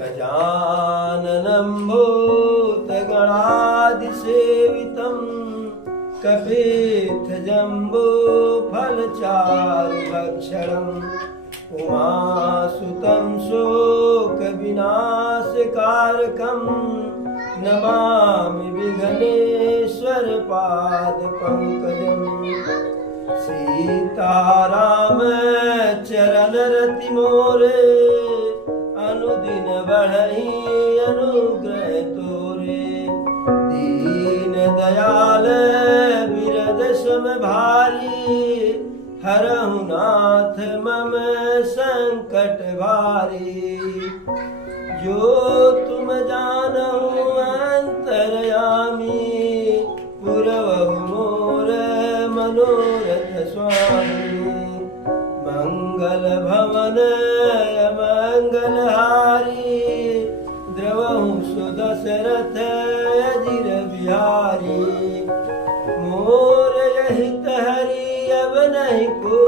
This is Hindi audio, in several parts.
गजाननं भूतगणादिसेवितं कपित्थजम्बूफलचारुभक्षणम् उमासुतं शोकविनाशकारकं नमामि विघ्नेश्वर पादपङ्कजम् सीताराम चरण रति मोरे अनुदिन बढ़ई अनुग्रह तोरे दीन दयाल बिरद सम भारी हरहु नाथ मम संकट भारी जो तुम जानहु अंतरयामी पुरवहु मोर मनोरथ स्वामी मंगल भवन मंगलहारी द्रवहु सुदशरथ अजिर बिहारी मोर यही तहरी अब नहीं को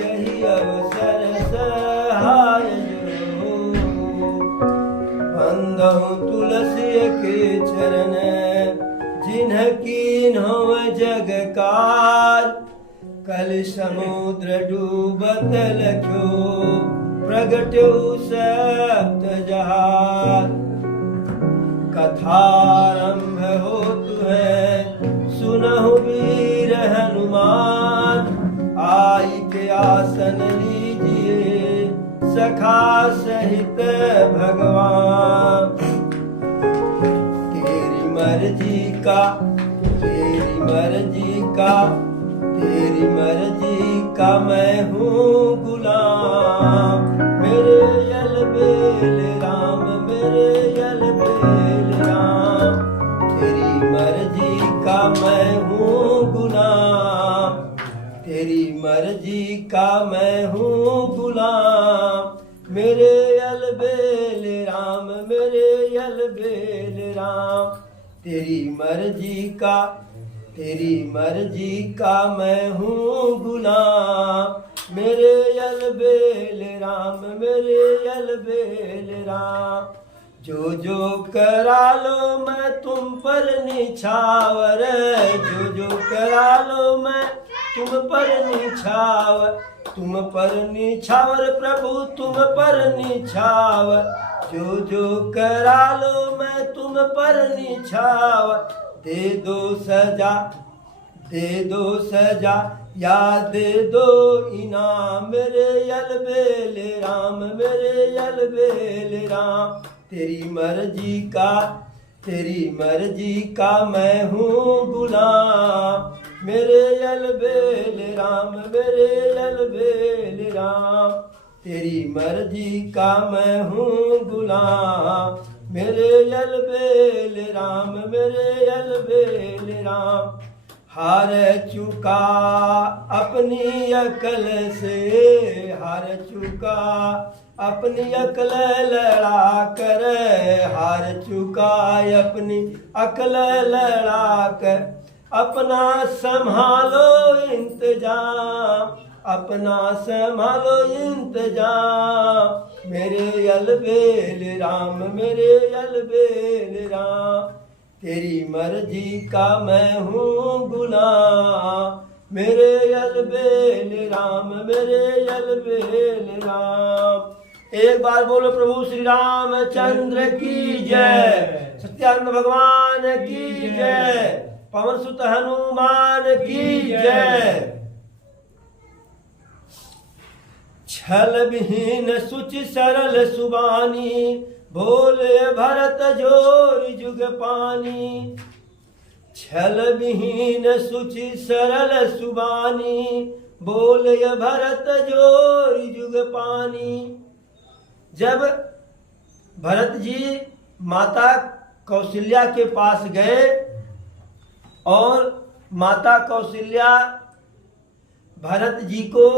यही अवसर सहाय जो बंधहु तुलसी के चरण जिन्ह कीन्हो जग काल कल समुद्र डूबत लख्यो प्रगट्यो सप्त जहाज कथारंभ होतु है सुनहु वीर हनुमान आई के आसन लीजिए सखा सहित भगवान तेरी मर्जी का तेरी मर्जी का तेरी मर्जी का मैं हूँ गुलाम मेरे यल बेल राम मेरे यल बेल राम तेरी मर्जी का मैं हूँ गुलाम तेरी मर्जी का मैं हूँ गुलाम मेरे यल बेल राम मेरे यल बेल राम तेरी मर्जी का मैं हूँ गुलाम मेरे यल बेल राम मेरे यल बेल राम जो जो करा लो मैं तुम पर निछावर जो करा लो मैं तुम पर निछावर प्रभु तुम पर निछावर जो करा लो मैं तुम पर निछावर दे दो सजा या दे दो इनाम मेरे यल बेल राम मेरे यल बेल राम तेरी मर्जी का मैं हूँ गुलाम मेरे यल बेल राम मेरे यल बेल राम तेरी मर्जी का मैं हूँ गुलाम मेरे यल बेल राम मेरे यल बेल राम हार चुका अपनी अकल से हार चुका अपनी अकल लड़ा कर हार चुका अपनी अकल लड़ा कर अपना संभालो इंतजाम मेरे यल बेल राम मेरे यल बेल राम तेरी मर्जी का मैं हूँ गुलाम मेरे यल बेल राम मेरे यल बेल राम एक बार बोलो प्रभु श्री रामचंद्र की जय सत्यानंद भगवान की जय पवन सुत हनुमान की जय छल विहीन सुचि सरल सुबानी बोले भरत जोरि जुग पानी छल विहीन सुचि सरल सुबानी बोले भरत जोरि जुग पानी जब भरत जी माता कौशल्या के पास गए और माता कौशल्या भरत जी को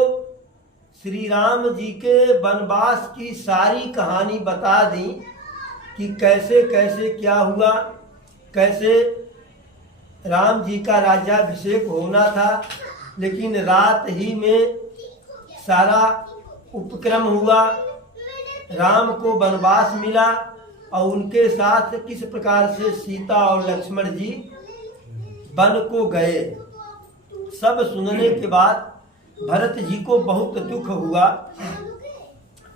श्री राम जी के वनवास की सारी कहानी बता दी कि कैसे कैसे क्या हुआ, कैसे राम जी का राज्याभिषेक होना था, लेकिन रात ही में सारा उपक्रम हुआ। राम को वनवास मिला और उनके साथ किस प्रकार से सीता और लक्ष्मण जी वन को गए। सब सुनने के बाद भरत जी को बहुत दुख हुआ,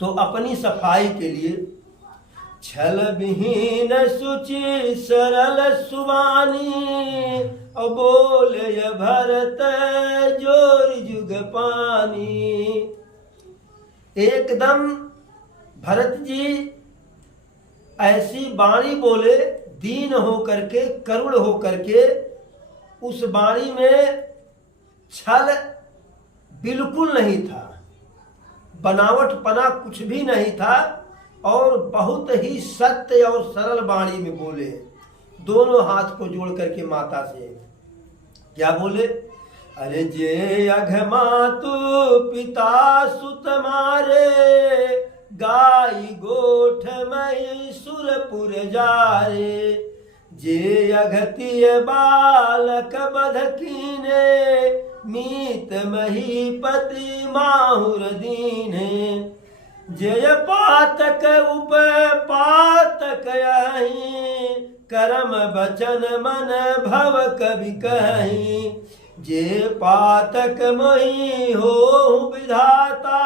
तो अपनी सफाई के लिए छल विहीन सुचि सरल सुवानी और बोले भरत जोर जुग पानी। एकदम भरत जी ऐसी वाणी बोले, दीन हो करके, करुण हो करके। उस वाणी में छल बिल्कुल नहीं था, बनावटपना कुछ भी नहीं था, और बहुत ही सत्य और सरल वाणी में बोले। दोनों हाथ को जोड़ करके माता से क्या बोले, अरे जे अघ मातु पिता सुत मारे, गाई गोठ मई सुरपुर जारे। जे अघतिय बालक बध कीने, मीत महीपति माहुर दीने। जय पातक उप पातक यहीं, करम बचन मन भव कवि कहीं। जे पातक मोहि हो विधाता,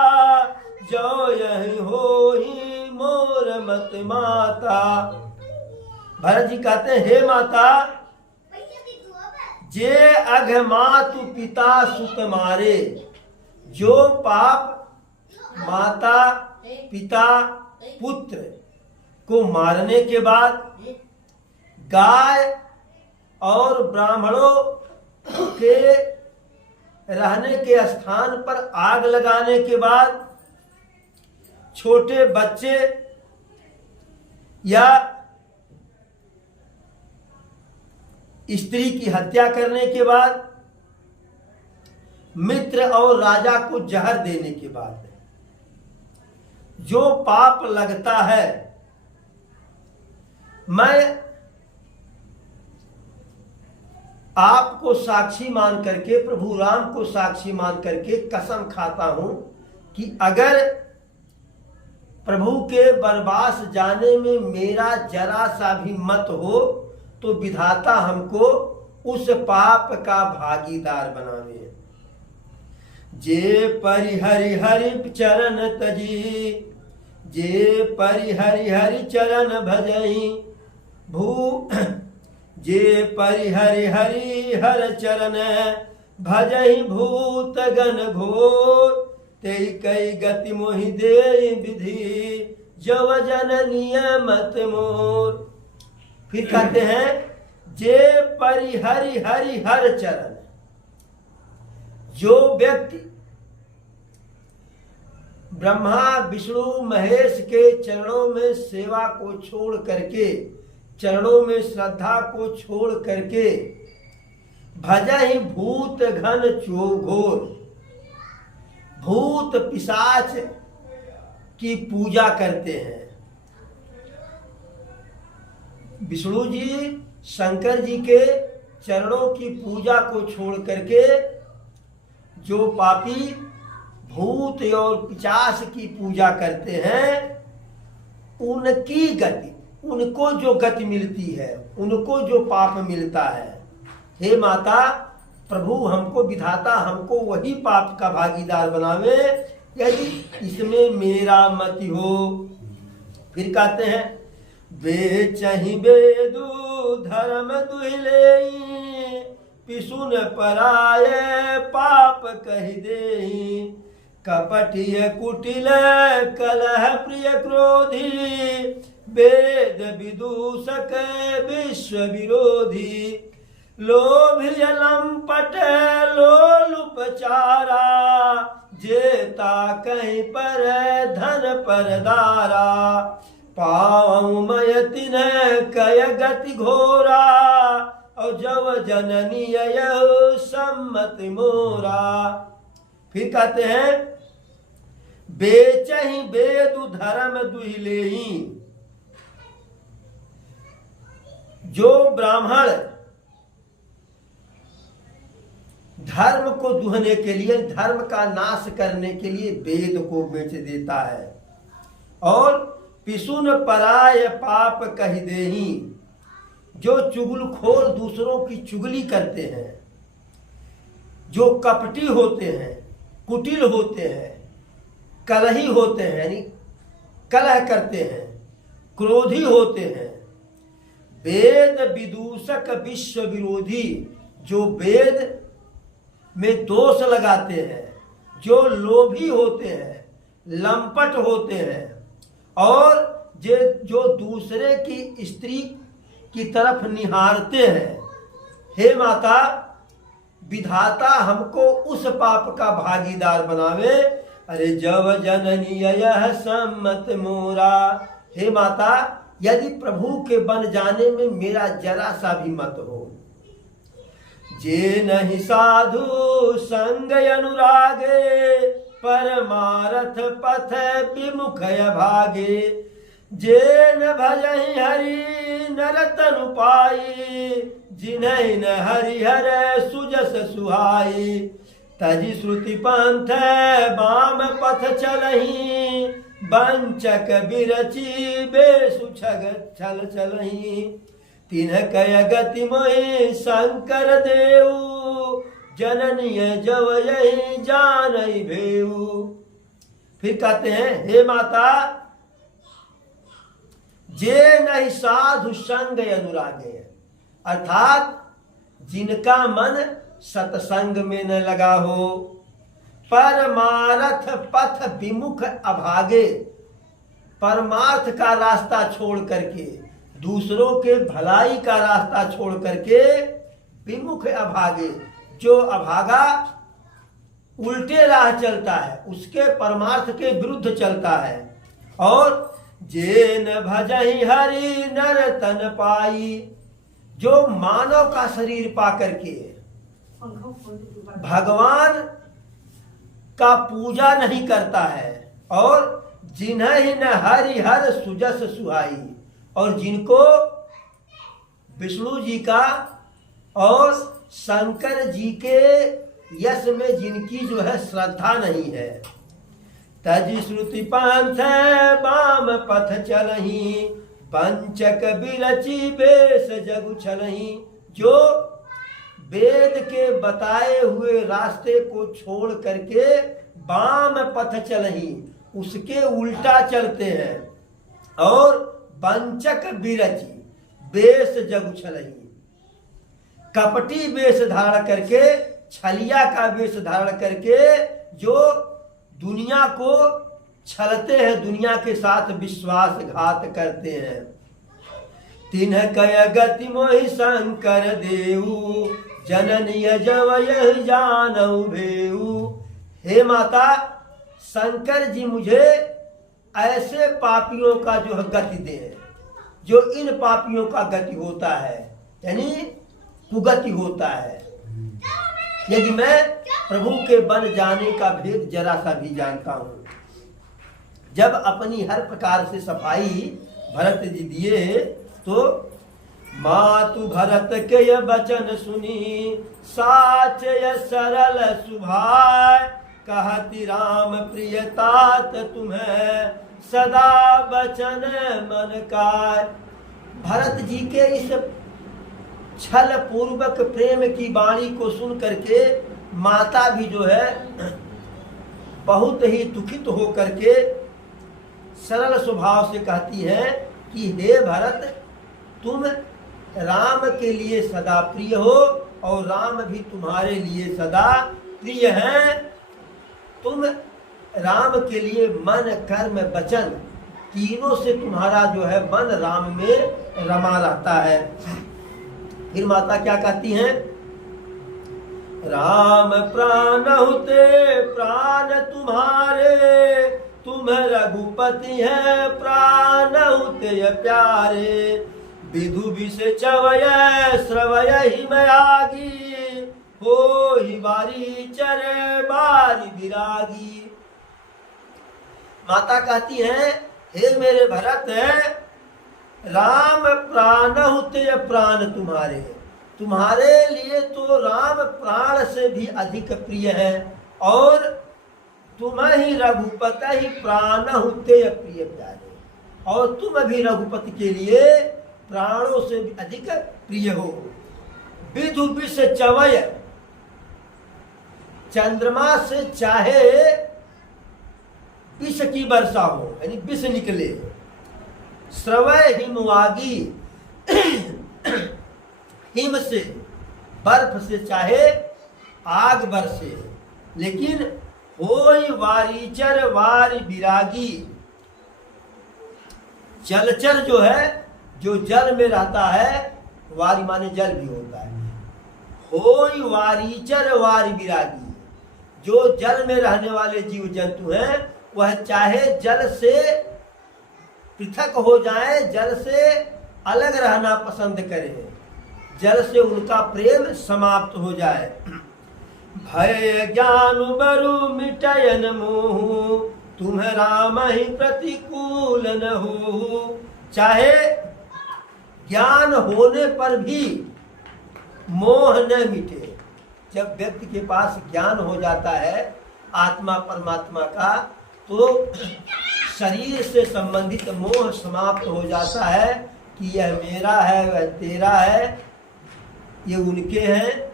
जो यही हो ही मोर मत माता। भरत जी कहते हैं, हे माता, जे अघ मातु पिता सुत मारे। जो पाप माता पिता पुत्र को मारने के बाद, गाय और ब्राह्मणों के रहने के स्थान पर आग लगाने के बाद, छोटे बच्चे या स्त्री की हत्या करने के बाद, मित्र और राजा को जहर देने के बाद, जो पाप लगता है, मैं आपको साक्षी मान करके, प्रभु राम को साक्षी मान करके कसम खाता हूं कि अगर प्रभु के वनवास जाने में मेरा जरा सा भी मत हो, तो विधाता हमको उस पाप का भागीदार बनावे। जे परिहरि हरि चरण तजी, जे परिहरि हरि चरण भजई भू। जे परिहरि हरि हर चरण भजई भूत गण घोर, ते कई गति मोहि दे विधि, जव जन नियमत मोर। फिर कहते हैं, जे परिहरि हरि हर चरण। जो व्यक्ति ब्रह्मा विष्णु महेश के चरणों में सेवा को छोड़ करके, चरणों में श्रद्धा को छोड़ करके, भजहि भूत घन चोघोर, भूत पिशाच की पूजा करते हैं। विष्णु जी शंकर जी के चरणों की पूजा को छोड़ करके, जो पापी भूत और पिशाच की पूजा करते हैं, उनकी गति, उनको जो गति मिलती है, उनको जो पाप मिलता है। हे माता, प्रभु हमको विधाता हमको वही पाप का भागीदार बनावे यदि इसमें मेरा मति हो। फिर कहते हैं, बेचहि बेदु धर्म दुहिलेई, पिसुन पराय पाप कहि देहि। कपटिय कुटिल कलह प्रिय क्रोधी, वेद विदूषक विश्व विरोधी। लोभ लंपट लोलुपचारा, जेता कहीं पर धन पर दारा। पावं मय तिन्ह कय गति घोरा, और जव जननी यह सम्मत मोरा। फिर कहते हैं, बेचहि बेदु धर्म दुहिलेहि। जो ब्राह्मण धर्म को दुहने के लिए, धर्म का नाश करने के लिए वेद को बेच देता है, और पिसुन पराय पाप कह देही, जो चुगलखोर दूसरों की चुगली करते हैं, जो कपटी होते हैं, कुटिल होते हैं, कलही होते हैं, यानी कलह करते हैं, क्रोधी होते हैं, वेद विदूषक विश्व विरोधी, जो वेद में दोष लगाते हैं, जो लोभी होते हैं, लंपट होते हैं, और जो दूसरे की स्त्री की तरफ निहारते हैं। हे माता, विधाता हमको उस पाप का भागीदार बनावे। अरे जब जननी यह सम्मत मोरा, हे माता, यदि प्रभु के बन जाने में मेरा जरा सा भी मत हो। जे नहीं साधु संग अनुरागे, परमारथ पथ विमुख भागे। जे न भजहि हरि नर तनु पाई, जिन्हि न हरिहर सुजस सुहाई। तजि श्रुति पंथ बाम पथ चलहि, वंचक बिरची बेसु छल चलहि। तिन्ह कय गति मोहि शंकर देव, जननीय जव यही जानई भेऊ। फिर कहते हैं, हे माता, जे नहीं साधु संग अनुरागे, अर्थात जिनका मन सत्संग में न लगा हो, परमार्थ पथ विमुख अभागे, परमार्थ का रास्ता छोड़ करके, दूसरों के भलाई का रास्ता छोड़ करके, विमुख अभागे, जो अभागा उल्टे राह चलता है, उसके परमार्थ के विरुद्ध चलता है। और जे न भजहि हरि नर तन पाई, जो मानव का शरीर पा करके भगवान का पूजा नहीं करता है, और जिन्हें न हरि हर सुजस सुहाई, और जिनको विष्णु जी का और शंकर जी के यश में जिनकी जो है श्रद्धा नहीं है। तजि श्रुति पंथ बाम पथ चलहि, वंचक बिरची बेस जगु छलहि, जो वेद के बताए हुए रास्ते को छोड़ करके बाम पथ चलहि, उसके उल्टा चलते हैं, और वंचक बिरची बेस जगु छलहि, कपटी वेश धारण करके, छलिया का वेश धारण करके, जो दुनिया को छलते हैं, दुनिया के साथ विश्वासघात करते हैं। तिन्ह कय गति मोहि शंकर देऊ, जननीय जव यही जानऊ भेऊ। हे माता, शंकर जी मुझे ऐसे पापियों का जो है गति दे, जो इन पापियों का गति होता है, यानी कुगति होता है। यदि मैं प्रभु के बन जाने का भेद जरा सा भी जानता हूं, जब अपनी हर प्रकार से सफाई भरत जी दिए, तो मातु भरत के यह वचन सुनी, साच यह सरल सुभाय, कहती राम प्रिय तात तुम्हें सदा बचन मन काय। भरत जी के इस छल पूर्वक प्रेम की वाणी को सुन करके माता भी जो है बहुत ही दुखित हो करके सरल स्वभाव से कहती है कि हे भरत, तुम राम के लिए सदा प्रिय हो, और राम भी तुम्हारे लिए सदा प्रिय हैं। तुम राम के लिए मन कर्म वचन तीनों से तुम्हारा जो है मन राम में रमा रहता है। फिर माता क्या कहती हैं, राम प्राण होते प्राण तुम्हारे, तुम रघुपति हैं प्राण होते प्यारे। विधु विष चवय श्रवय ही मयागी, हो ही बारी चरे बारी विरागी। माता कहती हैं, हे मेरे भरत, राम प्राण होते प्राण तुम्हारे, तुम्हारे लिए तो राम प्राण से भी अधिक प्रिय है। और तुम ही रघुपति ही प्राण होते प्रिय प्यारे, और तुम भी रघुपति के लिए प्राणों से भी अधिक प्रिय हो। विधु विष चवय, चंद्रमा से चाहे विष की वर्षा हो, यानी विष निकले। श्रवय हिमवागी, हिम से बर्फ से चाहे आग बरसे, लेकिन होई वारीचर वार विरागी। जलचर जो है, जो जल में रहता है, वारी माने जल भी होता है। होई वारीचर वार विरागी, जो जल में रहने वाले जीव जंतु हैं, वह चाहे जल से पृथक हो जाए, जल से अलग रहना पसंद करें, जल से उनका प्रेम समाप्त हो जाए। भय ज्ञान बरु मिटयन मोह, तुम राम ही प्रतिकूल न हो। चाहे ज्ञान होने पर भी मोह न मिटे। जब व्यक्ति के पास ज्ञान हो जाता है आत्मा परमात्मा का, तो शरीर से संबंधित मोह समाप्त हो जाता है कि यह मेरा है, वह तेरा है, ये उनके हैं।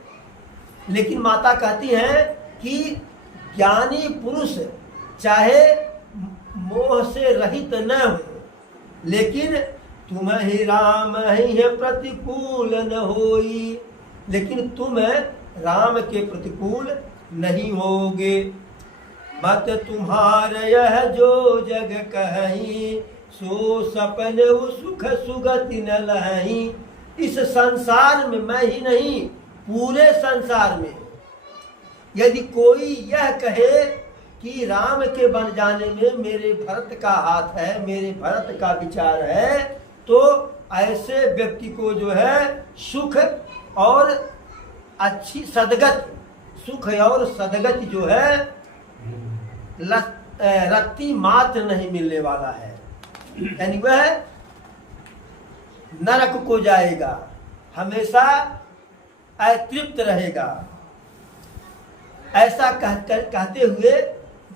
लेकिन माता कहती हैं कि ज्ञानी पुरुष चाहे मोह से रहित न हो, लेकिन तुम ही राम ही है प्रतिकूल न होई, लेकिन तुम राम के प्रतिकूल नहीं होगे। मत तुम्हार यह जो जग कहीं, सो सपन सुख सुगति न लही। इस संसार में, मैं ही नहीं पूरे संसार में, यदि कोई यह कहे कि राम के बन जाने में मेरे भरत का हाथ है, मेरे भरत का विचार है, तो ऐसे व्यक्ति को जो है सुख और अच्छी सदगति, सुख और सदगति जो है रत्ती मात्र नहीं मिलने वाला है, यानी वह नरक को जाएगा, हमेशा अतृप्त रहेगा। ऐसा कहते हुए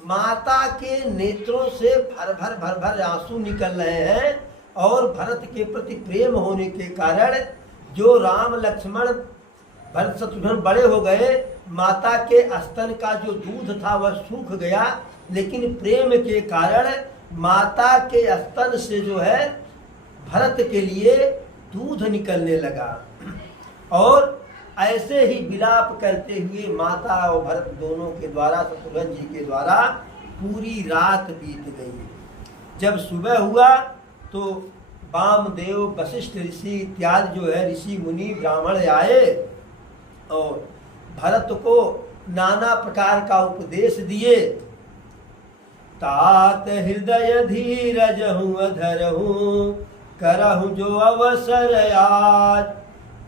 माता के नेत्रों से भर भर आंसू निकल रहे हैं, और भरत के प्रति प्रेम होने के कारण जो राम लक्ष्मण भरत शत्रुघ्न बड़े हो गए, माता के स्तन का जो दूध था वह सूख गया, लेकिन प्रेम के कारण माता के स्तन से जो है भरत के लिए दूध निकलने लगा। और ऐसे ही विलाप करते हुए माता और भरत दोनों के द्वारा, शत्रुघ्न जी के द्वारा पूरी रात बीत गई। जब सुबह हुआ तो वामदेव, वशिष्ठ ऋषि इत्यादि जो है ऋषि मुनि ब्राह्मण आए और भरत को नाना प्रकार का उपदेश दिए। तात हृदय धीरज हूँ अधरहूँ, करहूँ जो अवसर आज,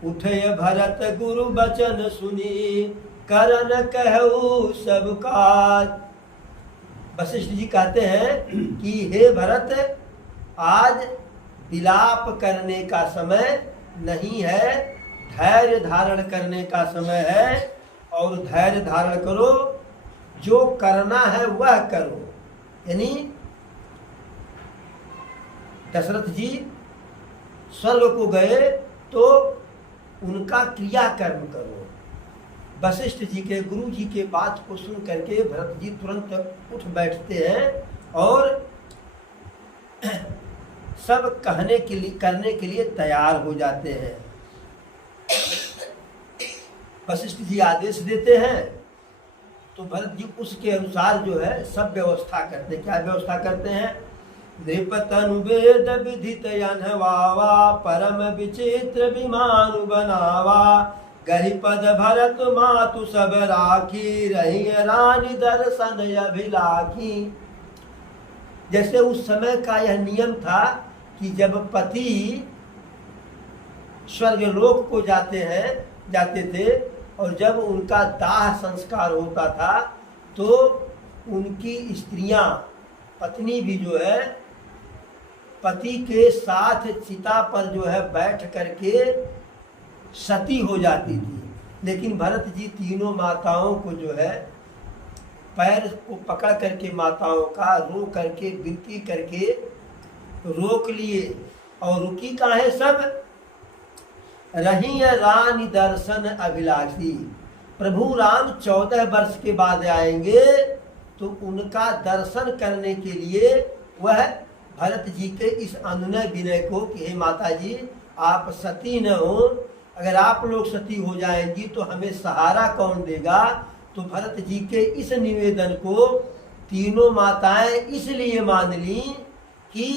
उठे भरत गुरु बचन सुनी, करन कहू सब काज। वशिष्ठ जी कहते हैं कि हे भरत, आज विलाप करने का समय नहीं है, धैर्य धारण करने का समय है, और धैर्य धारण करो, जो करना है वह करो। यानी दशरथ जी स्वर्ग को गए तो उनका क्रियाकर्म करो। वशिष्ठ जी के, गुरु जी के बात को सुन करके भरत जी तुरंत उठ बैठते हैं और सब कहने के लिए, करने के लिए तैयार हो जाते हैं। वशिष्ठ जी आदेश देते हैं तो भरत जी उसके अनुसार जो है सब व्यवस्था करते हैं। क्या व्यवस्था करते हैं? नृपतनु वेद विधित अनवावा, परम विचित्र विमानु बनावा, गहि पद भरत मातु सब राखी, रही रानी दर्शन अभिलाखी। जैसे उस समय का यह नियम था कि जब पति स्वर्गलोक को जाते थे और जब उनका दाह संस्कार होता था तो उनकी स्त्रियां, पत्नी भी जो है पति के साथ चिता पर जो है बैठ करके सती हो जाती थी। लेकिन भरत जी तीनों माताओं को जो है पैर को पकड़ करके माताओं का रो करके विनती करके रोक लिए। और रुकी काहे सब? रही रानी दर्शन अभिलाषी। प्रभु राम 14 वर्ष के बाद आएंगे तो उनका दर्शन करने के लिए वह भरत जी के इस अनुनय विनय को कि हे माता जी आप सती न हो, अगर आप लोग सती हो जाएंगी तो हमें सहारा कौन देगा। तो भरत जी के इस निवेदन को तीनों माताएं इसलिए मान ली कि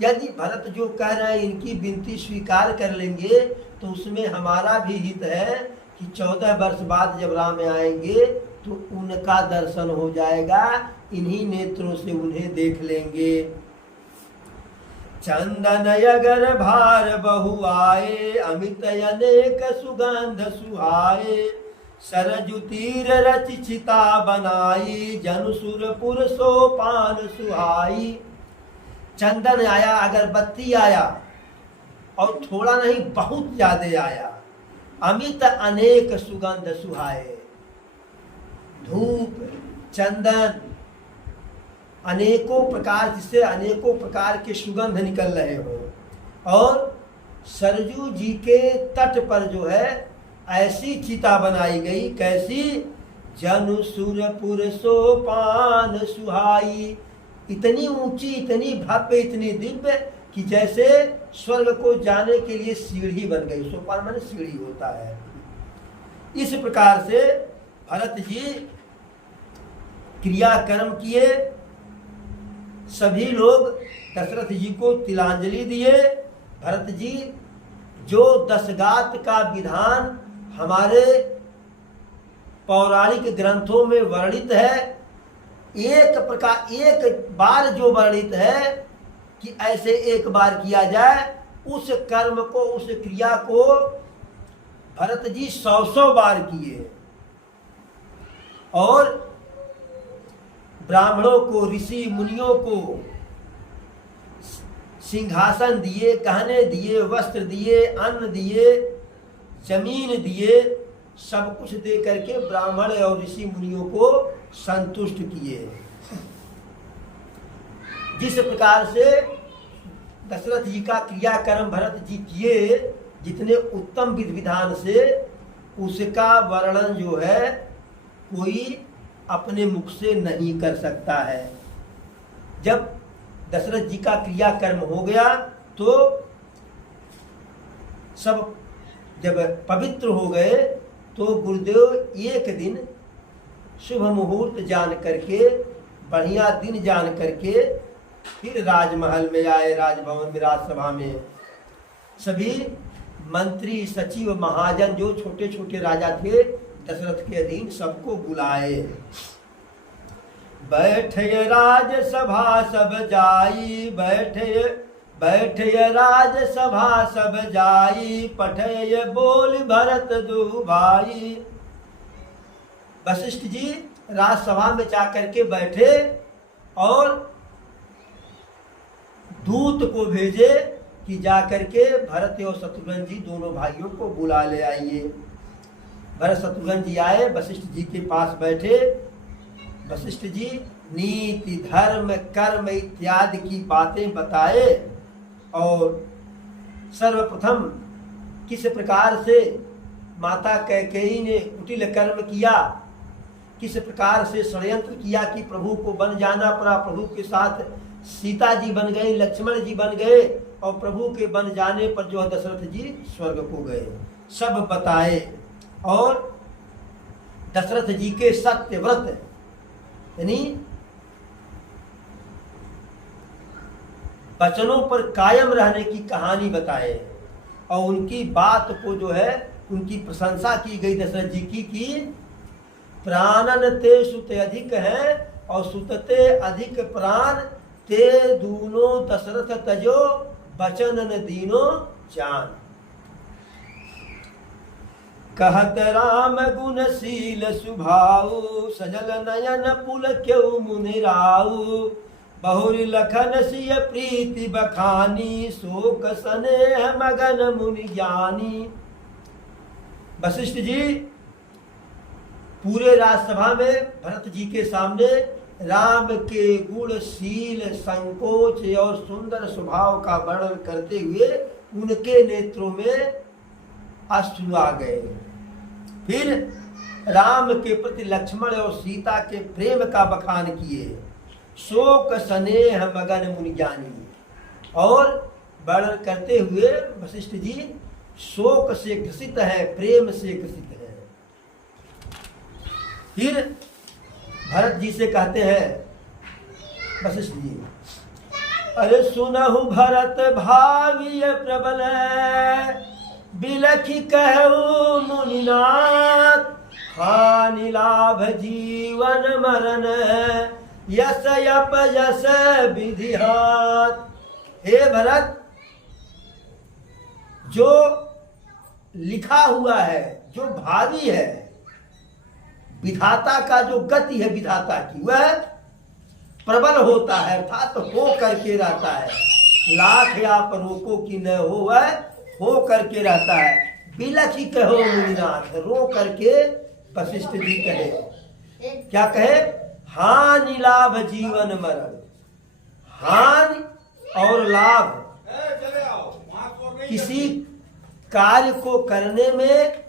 यदि भरत जो कह रहे हैं इनकी विनती स्वीकार कर लेंगे तो उसमें हमारा भी हित है कि 14 वर्ष बाद जब राम आएंगे तो उनका दर्शन हो जाएगा, इन्हीं नेत्रों से उन्हें देख लेंगे। चंदन अगर भार बहु आए, अमित अनेक सुगंध सुहाए, सरजु तीर रच चिता बनाई, जनु सुरपुर सोपान सुहाई। चंदन आया, अगरबत्ती आया, और थोड़ा नहीं बहुत ज्यादा आया। अमित अनेक सुगंध सुहाए, धूप चंदन अनेकों प्रकार, जिससे अनेकों प्रकार के सुगंध निकल रहे हो। और सरजू जी के तट पर जो है ऐसी चिता बनाई गई, कैसी? जनु सुरपुर सोपान सुहाई। इतनी ऊंची, इतनी भव्य, इतनी दिव्य कि जैसे स्वर्ग को जाने के लिए सीढ़ी बन गई। सोपान माने सीढ़ी होता है। इस प्रकार से भरत जी क्रियाकर्म किए। सभी लोग दशरथ जी को तिलांजलि दिए। भरत जी जो दशगात का विधान हमारे पौराणिक ग्रंथों में वर्णित है, एक प्रकार एक बार जो वर्णित है कि ऐसे एक बार किया जाए, उस कर्म को, उस क्रिया को भरत जी 100 बार किए। और ब्राह्मणों को, ऋषि मुनियों को सिंहासन दिए, गहने दिए, वस्त्र दिए, अन्न दिए, जमीन दिए, सब कुछ दे करके ब्राह्मण और ऋषि मुनियों को संतुष्ट किए। जिस प्रकार से दशरथ जी का क्रियाकर्म भरत जी किए, जितने उत्तम विधि विधान से, उसका वर्णन जो है कोई अपने मुख से नहीं कर सकता है। जब दशरथ जी का क्रियाकर्म हो गया तो सब जब पवित्र हो गए तो गुरुदेव एक दिन शुभ मुहूर्त जान करके, बढ़िया दिन जान करके फिर राजमहल में आए, राजभवन में, राजसभा में। सभी मंत्री, सचिव, महाजन, जो छोटे छोटे राजा थे दशरथ के अधीन, सबको बुलाए। बैठे राजसभा सब जाई, बैठे राजसभा सब जाई, पठे बोल भरत दो भाई। वशिष्ठ जी राजसभा में जाकर के बैठे और दूत को भेजे कि जाकर के भरत और शत्रुघ्न जी दोनों भाइयों को बुला ले आइए। भरत शत्रुघ्न जी आए, वशिष्ठ जी के पास बैठे। वशिष्ठ जी नीति, धर्म, कर्म इत्यादि की बातें बताए और सर्वप्रथम किस प्रकार से माता कैकेयी ने कुटिल कर्म किया, किस प्रकार से षड्यंत्र किया कि प्रभु को बन जाना पड़ा। प्रभु के साथ सीता जी बन गए, लक्ष्मण जी बन गए, और प्रभु के बन जाने पर जो है दशरथ जी स्वर्ग को गए, सब बताए। और दशरथ जी के सत्यव्रत यानी वचनों पर कायम रहने की कहानी बताए, और उनकी बात को जो है उनकी प्रशंसा की गई दशरथ जी की कि प्राणन ते सुत अधिक है, और सुतते अधिक प्राण ते दूनो दशरथ तजो, बचन न दीनो जान। कहत राम गुणशील सुभाऊ, सजल नयन पुल क्यों मुनिराऊ, बहुरी लखन सिय प्रीति बखानी, शोक स्नेह मगन मुनि ज्ञानी। वशिष्ठ जी पूरे राजसभा में भरत जी के सामने राम के गुणशील, संकोच और सुंदर स्वभाव का वर्णन करते हुए उनके नेत्रों में अश्रु आ गए। फिर राम के प्रति लक्ष्मण और सीता के प्रेम का बखान किए। शोक स्नेह मगन मुनि ज्ञानी, और वर्णन करते हुए वशिष्ठ जी शोक से ग्रसित है, प्रेम से ग्रसित है। फिर भरत जी से कहते हैं वशिष्ठ जी, अरे सुनहु भरत भावी प्रबल, बिलखी कहु मुनिनाथ, हानि लाभ जीवन मरण, यस अपयस विधि हाथ। हे भरत, जो लिखा हुआ है, जो भावी है, विधाता का जो गति है विधाता की, वह प्रबल होता है, अर्थात हो करके रहता है। लाख आप रोको कि न हो, वह हो करके रहता है। बिलखी कहो मुनिनाथ, रो करके वशिष्ठ जी कहे, क्या कहे? हानि लाभ जीवन मरण। हानि और लाभ किसी कार्य को करने में,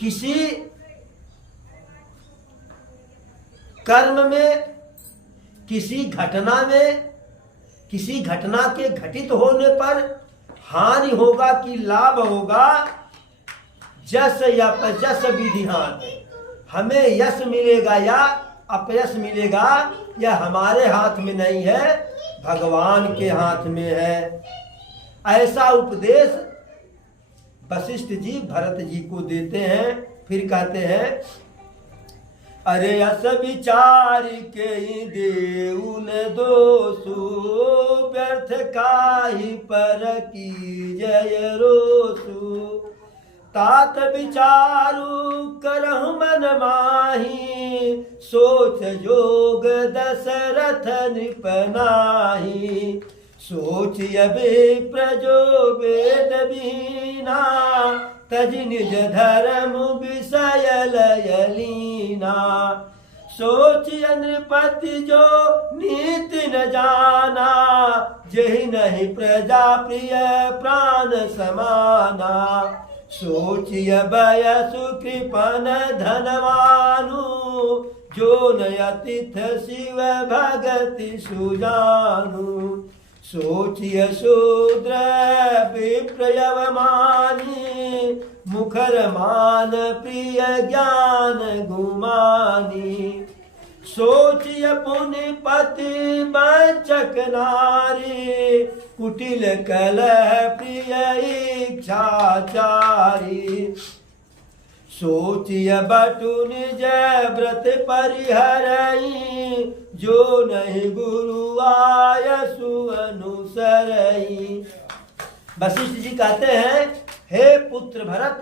किसी कर्म में, किसी घटना में, किसी घटना के घटित होने पर हानि होगा कि लाभ होगा, जस या अपयस विधिहान, हमें यश मिलेगा या अपयश मिलेगा, यह हमारे हाथ में नहीं है, भगवान के हाथ में है। ऐसा उपदेश वशिष्ठ जी भरत जी को देते हैं। फिर कहते हैं, अरे अस विचार के देऊ न दोषु, व्यर्थ काहि पर की जय रोसु, तात विचारु करहु मन माही, सोच जोग दशरथ नृप नाही, सोच अबे प्रजो वेद बीना, तज निज धर्म विषय लयलीना, सोच नृपति जो नीति न जाना, जहि नहीं प्रजा प्रिय प्राण समाना, सोचिय बयसु कृपन धनवानु, जो नयतिथ शिव भगति सुजानु, सोचिय शूद्र विप्रयवमानी, मुखर मान प्रिय ज्ञान गुमानी, सोचिय पुण्य पति बंचक नारी, कुटिल कलह प्रिय इच्छाचारी, सोचिय बटु निज व्रत परिहरई, जो नहीं गुरु आयसु अनुसरई। वशिष्ठ जी कहते हैं, हे पुत्र भरत,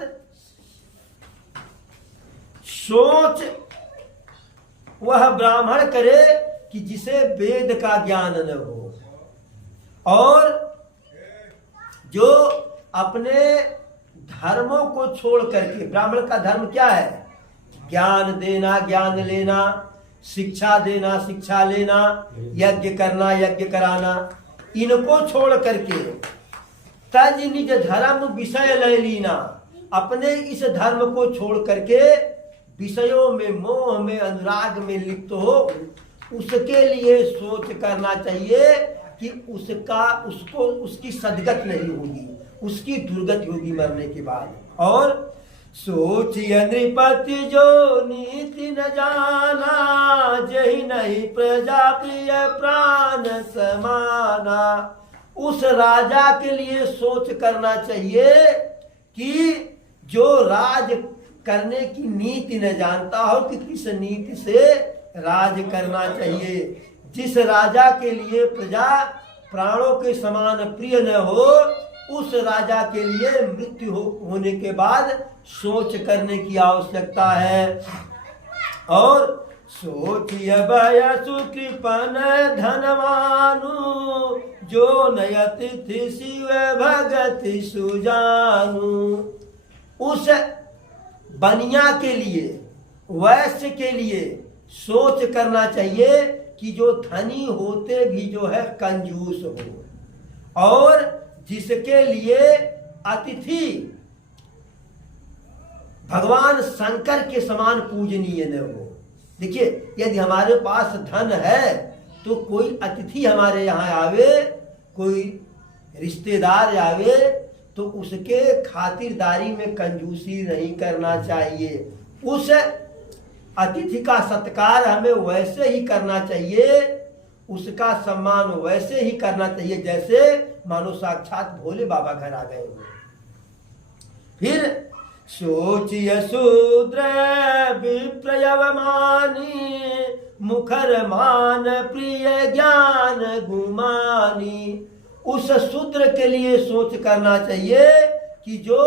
सोच वह ब्राह्मण करे कि जिसे वेद का ज्ञान न हो, और जो अपने धर्मों को छोड़ करके, ब्राह्मण का धर्म क्या है? ज्ञान देना, ज्ञान लेना, शिक्षा देना, शिक्षा लेना, यज्ञ करना, यज्ञ कराना, इनको छोड़ करके तज निज धर्म विषय लय लीना, अपने इस धर्म को छोड़ करके विषयों में, मोह में, अनुराग में लिप्त हो, उसके लिए सोच करना चाहिए कि उसकी सदगत नहीं होगी, उसकी दुर्गति होगी मरने के बाद। और सोचिय नृपति जो नीति न जाना, जहि नहीं प्रजा प्रिय प्राण समाना, उस राजा के लिए सोच करना चाहिए कि जो राज करने की नीति न जानता हो कि किस नीति से राज करना चाहिए, जिस राजा के लिए प्रजा प्राणों के समान प्रिय न हो, उस राजा के लिए मृत्यु होने के बाद सोच करने की आवश्यकता है। और सोचिय बयसु कृपन धनवानु, जो नयतिथि शिव भगति सुजानु, उस बनिया के लिए, वैश्य के लिए सोच करना चाहिए कि जो धनी होते भी जो है कंजूस हो, और जिसके लिए अतिथि भगवान शंकर के समान पूजनीय न हो। देखिए, यदि हमारे पास धन है तो कोई अतिथि हमारे यहाँ आवे, कोई रिश्तेदार आवे, तो उसके खातिरदारी में कंजूसी नहीं करना चाहिए। उस अतिथि का सत्कार हमें वैसे ही करना चाहिए, उसका सम्मान वैसे ही करना चाहिए जैसे मानो साक्षात भोले बाबा घर आ गए हो। फिर सोचिय शूद्र विप्रयवमानी, मुखर मान प्रिय ज्ञान गुमानी। उस शूद्र के लिए सोच करना चाहिए कि जो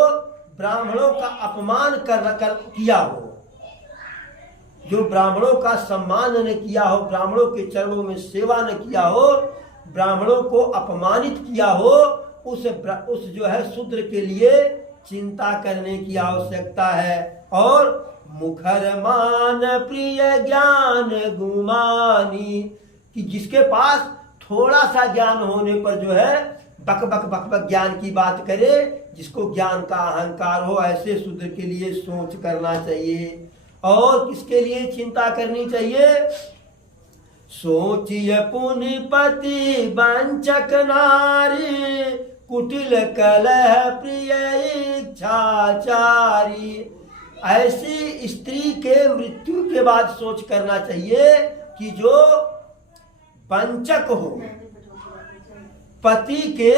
ब्राह्मणों का अपमान किया हो, जो ब्राह्मणों का सम्मान न किया हो, ब्राह्मणों के चरणों में सेवा न किया हो, ब्राह्मणों को अपमानित किया हो, उस जो है शूद्र के लिए चिंता करने की आवश्यकता है। और मुखर मान प्रिय ज्ञान गुमानी, कि जिसके पास थोड़ा सा ज्ञान होने पर जो है बक बक बक बक ज्ञान की बात करे, जिसको ज्ञान का अहंकार हो, ऐसे शूद्र के लिए सोच करना चाहिए। और किसके लिए चिंता करनी चाहिए? सोचिय पुनिपति वंचक नारी, कुटिल कलह प्रिय इच्छाचारी। ऐसी स्त्री के मृत्यु के बाद सोच करना चाहिए कि जो वंचक हो, पति के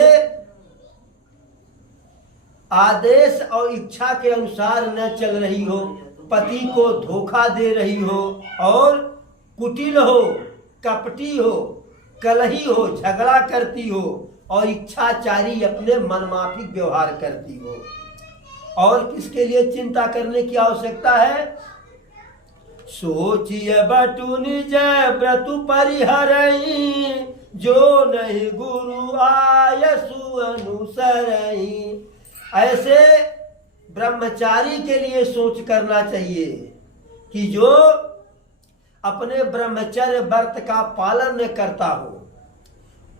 आदेश और इच्छा के अनुसार न चल रही हो, पति को धोखा दे रही हो, और कुटिल हो, कपटी हो, कलही हो, झगड़ा करती हो, और इच्छाचारी अपने मनमाफिक व्यवहार करती हो। और किसके लिए चिंता करने की आवश्यकता है? सोचिए बटु निज व्रतु परिहरई, जो नहीं गुरु आयसु अनुसरई। ऐसे ब्रह्मचारी के लिए सोच करना चाहिए कि जो अपने ब्रह्मचर्य व्रत का पालन न करता हो,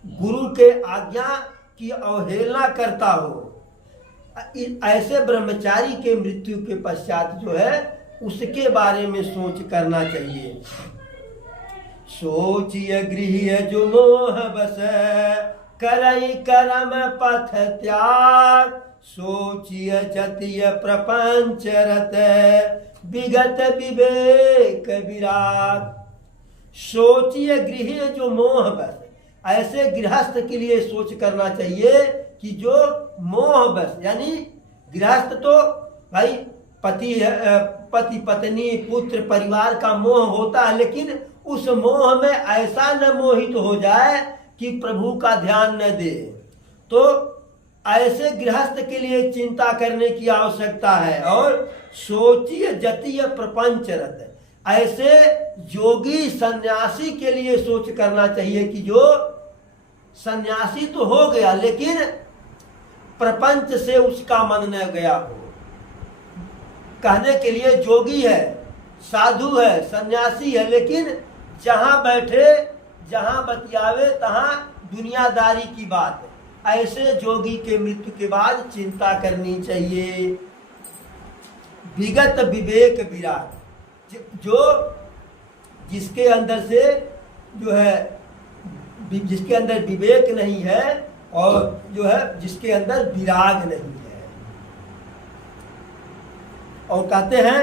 गुरु के आज्ञा की अवहेलना करता हो, ऐसे ब्रह्मचारी के मृत्यु के पश्चात जो है उसके बारे में सोच करना चाहिए। सोचिय गृह जो मोह बस, करई करम पथ त्याग। सोचिय जतिय प्रपंच रत, विगत विवेक विराग। सोचिय गृह जो मोह बस, ऐसे गृहस्थ के लिए सोच करना चाहिए कि जो मोह बस, यानी गृहस्थ तो भाई पति पत्नी पुत्र परिवार का मोह होता है, लेकिन उस मोह में ऐसा न मोहित हो जाए कि प्रभु का ध्यान न दे। तो ऐसे गृहस्थ के लिए चिंता करने की आवश्यकता है। और सोचिए जतीय प्रपंच रत, ऐसे योगी सन्यासी के लिए सोच करना चाहिए कि जो सन्यासी तो हो गया लेकिन प्रपंच से उसका मन न गया हो। कहने के लिए जोगी है, साधु है, सन्यासी है, लेकिन जहां बैठे जहां बतियावे तहां दुनियादारी की बात है। ऐसे जोगी के मृत्यु के बाद चिंता करनी चाहिए। विगत विवेक विराग, जो जिसके अंदर से जो है, जिसके अंदर विवेक नहीं है और जो है जिसके अंदर विराग नहीं है। और कहते हैं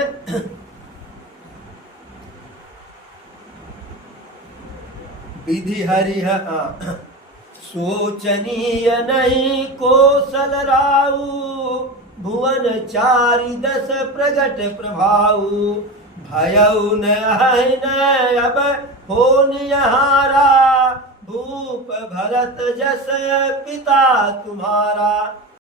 विधि हरिह सोचनीय नहीं कौशल राऊ, भुवन चारि दस प्रगट प्रभाऊ। भयउ न अब हो निहारा, भूप भरत जस पिता तुम्हारा।